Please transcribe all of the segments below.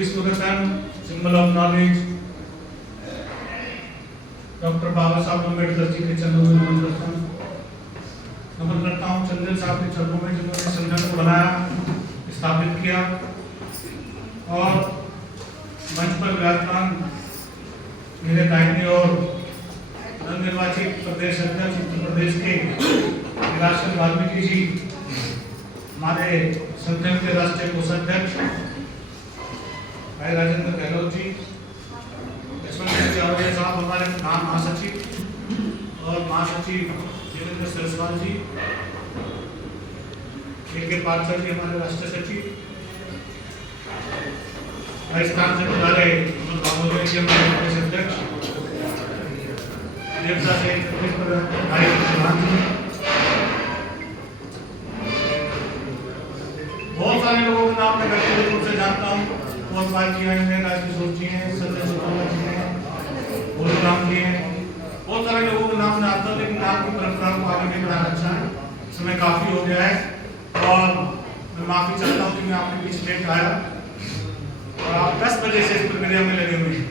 विश्व रत्न symbol of knowledge doctor बाबा साहब अम्बेडकर जी के चरणों में नमन करता हूँ। चंदन साहब के चरणों में जिन्होंने संगठन को बनाया, स्थापित किया और मंच पर विराजमान मेरे दाहिने और नवनिर्वाचित प्रदेश अध्यक्ष उत्तर प्रदेश के कैलाश वाल्मीकि जी, हमारे संगठन के राष्ट्रीय कोषाध्यक्ष भाई राजेंद्र गहलोत जी, यशवंत साहब हमारे महासचिव और महासचिव देवेंद्र सरस्वाल जी, के पार्षद जी हमारे राष्ट्रीय सचिव, राजस्थान से बुला रहे जी हमारे प्रदेश अध्यक्ष, देवता से भाई प्रधान जी, बहुत सारे लोगों के नाम मैं व्यक्तिगत रूप से जानता हूँ। मोहन जी हैं, राजकिशोर जी हैं, संजय सुब्रमण्य जी हैं, भोलूराम जी हैं, बहुत सारे लोगों के नाम जानता हूँ, लेकिन नाम की परंपरा को आगे नहीं बढ़ाना अच्छा है। समय काफी हो गया है और मैं माफी चाहता हूँ कि मैं आपके बीच लेट आया और आप 10 बजे से इस प्रक्रिया में लगे हुए हैं।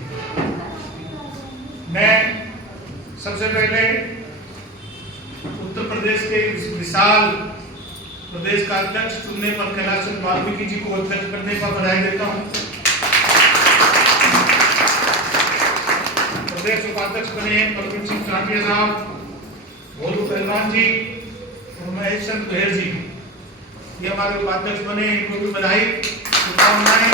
मैं सबसे पहले उत्तर प्रदेश के इस विशाल प्रदेश का अध्यक्ष चुनने पर कैलाश वाल्मीकि जी को अध्यक्ष करने पर बधाई देता हूं। प्रदेश उपाध्यक्ष बने परवीन सिंह कांटिया साहब, भोलू पहलवान जी और महेश चंद्र गोहेर जी, ये हमारे उपाध्यक्ष बने, इनको भी बधाई, शुभकामनाएं।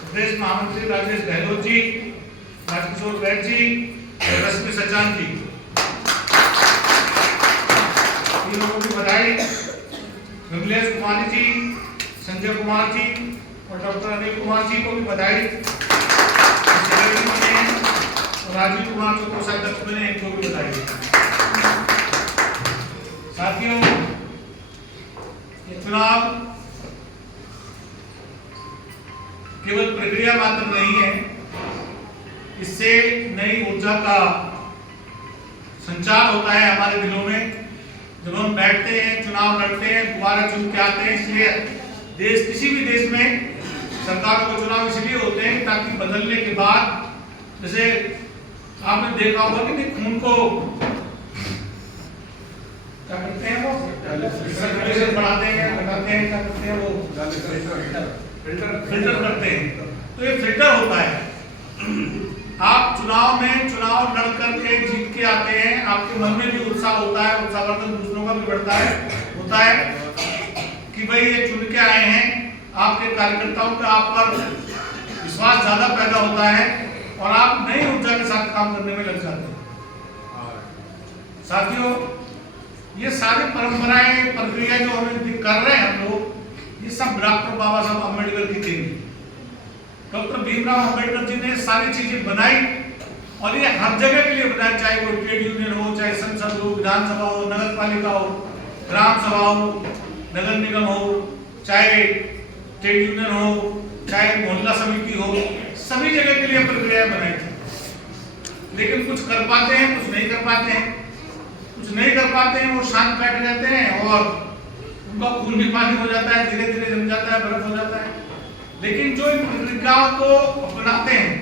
प्रदेश महामंत्री राजेश गहलोत जी, राजकिशोर वैद जी, रश्मि सचान जी, लोगों की बधाई। विमलेश कुमारी जी, संजय कुमार जी और डॉक्टर अनिल कुमार जी को भी बधाई। राजीव कुमार जो कोषाध्यक्ष बने, इनको भी बधाई। साथियों, ये चुनाव केवल प्रक्रिया मात्र नहीं है, इससे नई ऊर्जा का संचार होता है हमारे दिलों में। जब हम बैठते हैं, चुनाव लड़ते हैं, दोबारा चुन के आते हैं, इसलिए देश, किसी भी देश में सरकारों के चुनाव इसलिए होते हैं ताकि बदलने के बाद, जैसे आपने देखा होगा कि खून को क्या करते हैं, वो सर्कुलेशन बढ़ाते हैं, घटाते हैं, क्या करते हैं, वो फिल्टर करते हैं, तो ये फिल्टर होता है। आप चुनाव में चुनाव लड़ करके जीत के आते हैं, आपके मन में भी उत्साह होता है, उत्साहवर्धन दूसरों का भी बढ़ता है, होता है कि भाई ये चुन के आए हैं, आपके कार्यकर्ताओं का आप पर विश्वास ज्यादा पैदा होता है और आप नई ऊर्जा के साथ काम करने में लग जाते हैं। साथियों, ये सारी परंपराएं, प्रक्रिया जो हम कर रहे हैं हम लोग, ये सब डॉक्टर बाबा साहब अम्बेडकर की देन। डॉक्टर भीमराव अम्बेडकर जी ने सारी चीजें बनाई और ये हर जगह के लिए बनाई, चाहे वो ट्रेड यूनियन हो, चाहे संसद हो, विधानसभा हो, नगर पालिका हो, ग्राम सभा हो, नगर निगम हो, चाहे ट्रेड यूनियन हो, चाहे मोहल्ला समिति हो, सभी जगह के लिए प्रक्रिया बनाई थी। लेकिन कुछ कर पाते हैं, कुछ नहीं कर पाते हैं, कुछ नहीं कर पाते हैं, वो शांत बैठ जाते हैं और उनका खून भी पानी हो जाता है, धीरे धीरे जम जाता है, बर्फ हो जाता है। लेकिन जो इन प्रक्रियाओं को अपनाते हैं,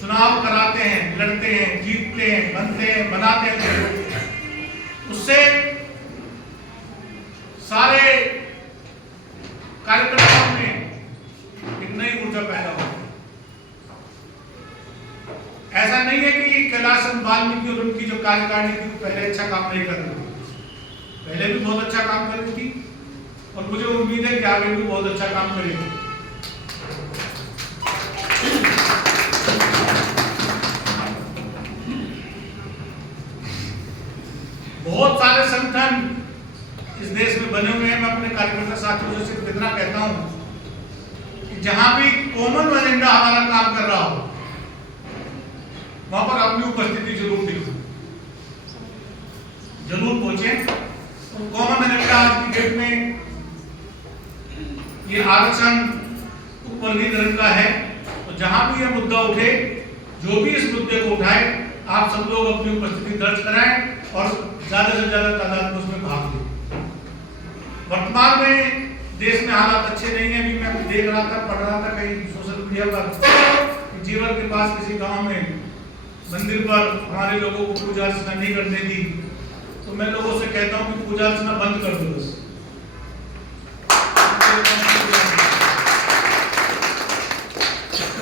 चुनाव कराते हैं, लड़ते हैं, जीतते हैं, बनते हैं, बनाते हैं, उससे सारे कार्यकर्ताओं में एक नई ऊर्जा पैदा होती है। ऐसा नहीं है कि कैलाश वाल्मीकि और उनकी जो कार्यकारिणी थी पहले अच्छा काम नहीं कर रही थी, पहले भी बहुत अच्छा काम कर रही थी और मुझे उम्मीद है कि आगे भी बहुत अच्छा काम करेगी। बहुत सारे संगठन इस देश में बने हुए हैं। मैं अपने कार्यकर्ता साथियों से सिर्फ इतना कहता हूं कि जहां भी कॉमन एजेंडा हमारा काम कर रहा हो, वहां पर अपनी उपस्थिति जरूर दिखाओ, जरूर पहुंचे। तो कॉमन एजेंडा आज की डेट में ये आरक्षण उपवर्गीकरण का है, तो जहां भी यह मुद्दा उठे, जो भी इस मुद्दे को उठाए, आप सब लोग अपनी उपस्थिति दर्ज कराएं और ज्यादा से ज्यादा तादाद में उसमें भाग लें। वर्तमान में देश में हालात अच्छे नहीं है। अभी मैं देख रहा था, पढ़ रहा था कहीं सोशल मीडिया पर, जीवन के पास किसी गांव में मंदिर पर हमारे लोगों को पूजा अर्चना नहीं करने दी। तो मैं लोगों से कहता हूँ कि पूजा अर्चना बंद कर दो बस।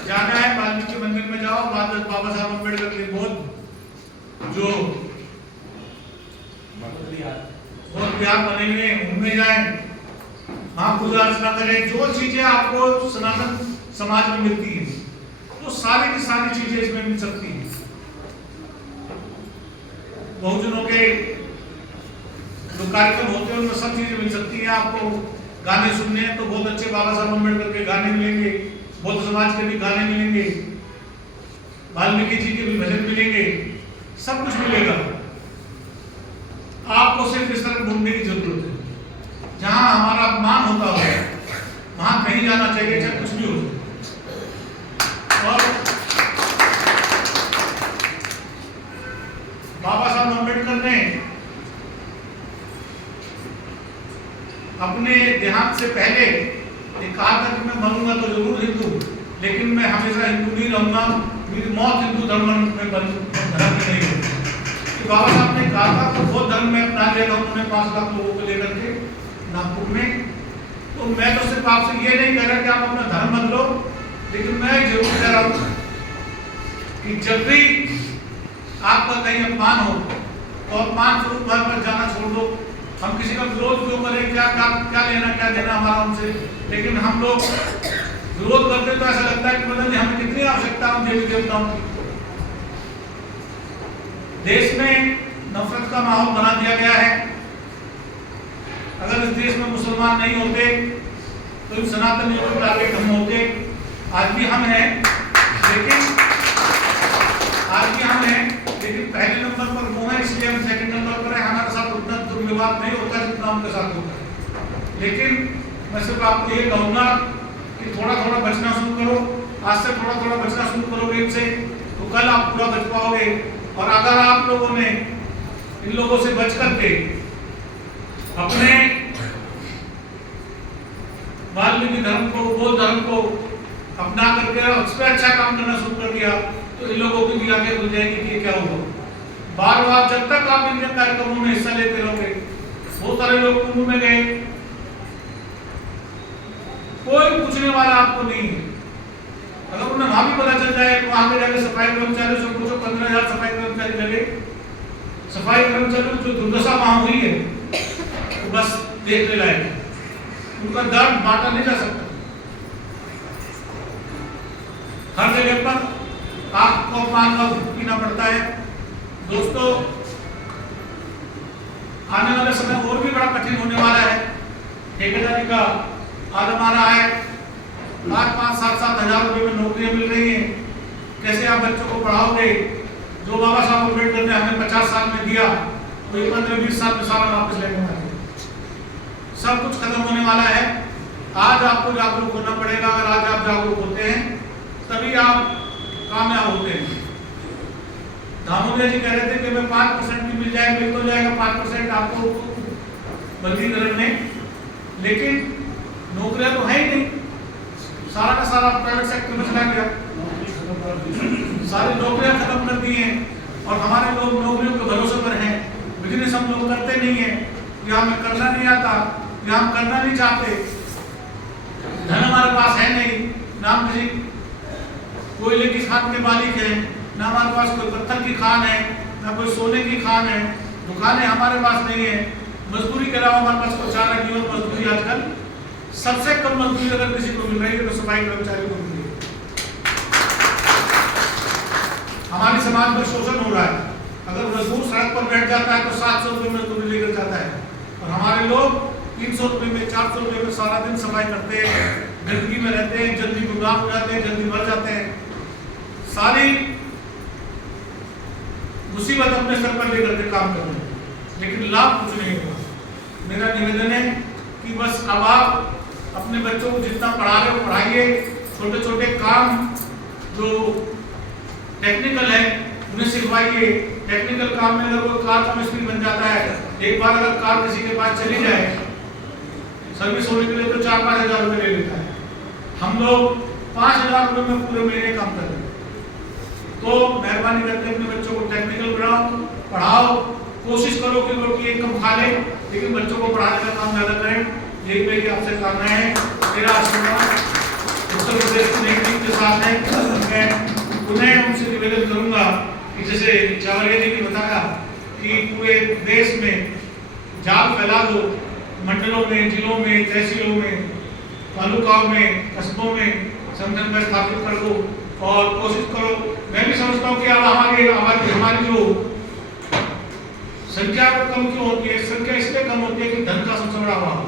जाना है वाल्मीकि मंदिर में जाओ, बाबा साहब अम्बेडकर के बहुत जो बहुत बिहार बने हुए हैं उनमें जाएं, वहां पूजा अर्चना करें। जो चीजें आपको सनातन समाज में मिलती है वो सारी की सारी चीजें इसमें मिल सकती हैं। बहुजनों के जो कार्यक्रम होते हैं उनमें सब चीजें मिल सकती हैं। आपको गाने सुनने हैं तो बहुत अच्छे बाबा साहब अम्बेडकर के गाने मिलेंगे, बौद्ध समाज के भी गाने मिलेंगे, वाल्मीकि जी के भी भजन मिलेंगे, सब कुछ मिलेगा। आपको सिर्फ इस तरह ढूंढने की जरूरत है। जहां हमारा अपमान होता है वहां कहीं जाना चाहिए, चाहे कुछ भी हो। और बाबा साहब अम्बेडकर ने अपने देहांत से पहले ये कहा था कि मैं मरूंगा तो जरूर हिंदू, लेकिन मैं हमेशा हिंदू नहीं रहूंगा, मेरी मौत हिंदू धर्म में नहीं होगी। बाबा साहब ने कहा था तो वो धर्म में अपना लिया था उन्होंने 5 लाख लोगों को लेकर के नागपुर में। तो मैं तो सिर्फ आपसे ये नहीं कह रहा कि आप अपना धर्म बदलो, लेकिन मैं जरूर कह रहा हूँ कि जब भी आपका कहीं अपमान हो तो अपमान स्वरूप पर जाना छोड़ दो। हम किसी का विरोध क्यों करें, क्या लेना क्या देना हमारा उनसे, लेकिन हम लोग विरोध करते तो ऐसा लगता है कि पता नहीं हमें कितनी आवश्यकता है देवी देवताओं की। देश में नफरत का माहौल बना दिया गया है। अगर इस देश में मुसलमान नहीं होते तो इन सनातन नियमों पर आगे हम होते। आज भी हम हैं, लेकिन पहले नंबर पर वो है, इसलिए हम सेकंड नंबर पर है। हमारे साथ उतना दुर्व्यवहार नहीं होता जितना उनके साथ होता है। लेकिन मैं सिर्फ आपको ये कहूँगा कि थोड़ा थोड़ा बचना शुरू करो। आज से थोड़ा थोड़ा बचना शुरू करोगे इनसे तो कल आप पूरा बच पाओगे। और अगर आप लोगों ने इन लोगों से बच करके अपने वाल्मीकि धर्म को, बौद्ध धर्म को अपना करके उस पर अच्छा काम करना शुरू कर दिया तो इन लोगों की भी आंखें खुल जाएगी कि क्या होगा। बार बार जब तक आप इनके कार्यक्रमों में हिस्सा लेते रहोगे, बहुत सारे लोग कुंभ में गए, कोई पूछने वाला आपको नहीं है। अगर उन्हें वहां भी पता चल जाए तो वहां पे जाकर सफाई कर्मचारियों से पूछो, 15,000 सफाई कर्मचारी लगे। सफाई कर्मचारियों की जो दुर्दशा वहां हुई है तो बस देखने लायक, उनका दर्द बांटा नहीं जा सकता। हर जगह पर आपको अपमान का पीना पड़ता है। दोस्तों, आने वाला समय और भी बड़ा कठिन होने वाला है। ठेकेदारी का आलम आ रहा है। 5-7 हजार रुपए में नौकरियां मिल रही हैं। कैसे आप बच्चों को पढ़ाओगे? जो बाबा साहब अम्बेडकर ने हमें 50 साल में दिया तो 15-20 साल में सारा वापस लेने वाले। सब कुछ खत्म होने वाला है। आज आपको जागरूक होना पड़ेगा। अगर आज आप जागरूक होते हैं तभी आप कामयाब होते हैं। दामोदर जी कह रहे थे कि मैं 5% भी मिल जाए, मिल तो जाएगा 5% आपको बंदीकरण में, लेकिन नौकरियां तो है ही नहीं। सारा का सारा प्राइवेट सेक्टर में चला गया, सारी नौकरियां खत्म कर दी हैं और हमारे लोग नौकरियों के भरोसे पर हैं। बिजनेस हम लोग करते नहीं है, या हमें करना नहीं आता, या हम करना नहीं चाहते। धन हमारे पास है नहीं, ना हम किसी कोयले की खान के मालिक है, ना हमारे पास कोई पत्थर की खान है, ना कोई सोने की खान है। दुकानें हमारे पास नहीं है। मजदूरी के अलावा हमारे पास कोई चारा नहीं। और मजदूरी आजकल सबसे कम मजदूरी अगर किसी को मिल रही है तो सफाई कर्मचारी को मिल रही है। हमारे समाज में शोषण हो रहा है। अगर मजदूर सड़क पर बैठ जाता है तो 700 रुपये मजदूरी लेकर जाता है, और हमारे लोग 300 रुपये में, 400 रुपये में सारा दिन सफाई करते हैं, गंदगी में रहते हैं, जल्दी बीमार हो जाते हैं, जल्दी मर जाते हैं। सारी मुसीबत अपने सर पर लेकर के काम कर रहे हैं, लेकिन लाभ कुछ नहीं होगा। मेरा निवेदन है कि बस अब आप अपने बच्चों को जितना पढ़ा रहे हो पढ़ाइए। छोटे छोटे काम जो टेक्निकल है उन्हें सिखवाइए। टेक्निकल काम में अगर वो कार का मिस्त्री बन जाता है, एक बार अगर कार किसी के पास चली जाए, सर्विस होने के लिए तो 4-5 हजार रुपये ले लेता है। हम लोग 5,000 रुपये में पूरे महीने काम कर रहे हैं। तो मेहरबानी करके अपने बच्चों को टेक्निकल बनाओ, पढ़ाओ, कोशिश करो कि रोटी एक कम खा ले, लेकिन बच्चों को पढ़ाने का काम ज्यादा करें। यही मेरी आपसे कामना है। मेरा आशीर्वाद उत्तर प्रदेश की नई टीम के साथ है। मैं उन्हें उनसे निवेदन करूंगा कि जैसे चावरिया जी ने बताया कि पूरे देश में जाल फैला दो, मंडलों में, जिलों में, तहसीलों में, तालुकाओं में, कस्बों में संगठन में स्थापित कर दो और कोशिश करो। मैं भी समझता हूँ कि अब हमारी जो संख्या कम क्यों होती है, संख्या इसलिए कम होती है कि धन का शोषण बढ़ा हुआ।